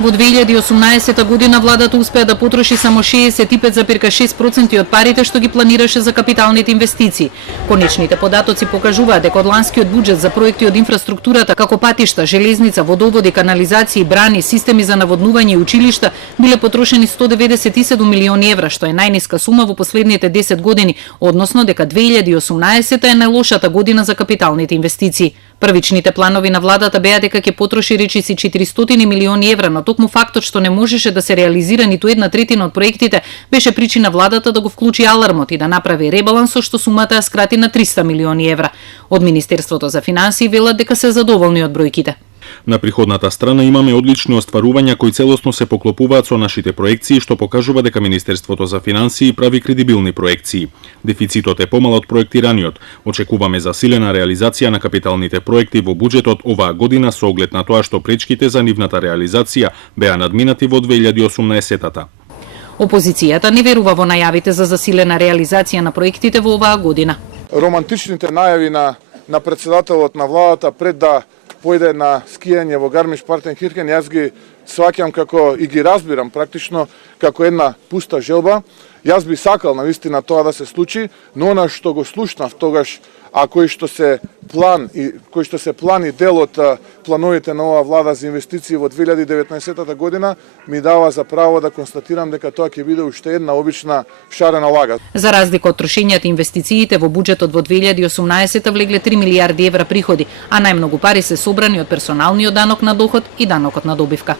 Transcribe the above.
Во 2018 година владата успеа да потроши само 65,6% од парите што ги планираше за капиталните инвестиции. Конечните податоци покажуваат дека од ланскиот буџет за проекти од инфраструктурата како патишта, железница, водоводи, канализации, брани, системи за наводнување и училишта биле потрошени 197 милиони евра, што е најниска сума во последните 10 години, односно дека 2018 е најлошата година за капиталните инвестиции. Првичните планови на владата беа дека ќе потроши речиси 400 милиони евра, но токму фактот што не можеше да се реализира ниту една третина од проектите беше причина владата да го вклучи алармот и да направи ребаланс со што сумата ја скрати на 300 милиони евра. Од Министерството за финансии велат дека се задоволни од бројките. На приходната страна имаме одлични остварувања кои целосно се поклопуваат со нашите проекции, што покажува дека Министерството за финансии прави кредибилни проекции. Дефицитот е помал од проектираниот. Очекуваме засилена реализација на капиталните проекти во буџетот оваа година со оглед на тоа што пречките за нивната реализација беа надминати во 2018-та. Опозицијата не верува во најавите за засилена реализација на проектите во оваа година. Романтичните најави на председателот на владата пред да појде на скијање во Гармиш-Партенкирхен, јас ги сваќам како и ги разбирам практично како една пуста желба. Јас би сакал навистина тоа да се случи, но она што го слушнав тогаш, а кој што се план и дел од плановите на оваа влада за инвестиции во 2019 година ми дава за право да констатирам дека тоа ќе биде уште една обична шарена лага. За разлика од трошењата инвестициите во буџетот во 2018 влегле 3 милиарди евра приходи, а најмногу пари се собрани од персоналниот данок на доход и данокот на добивка.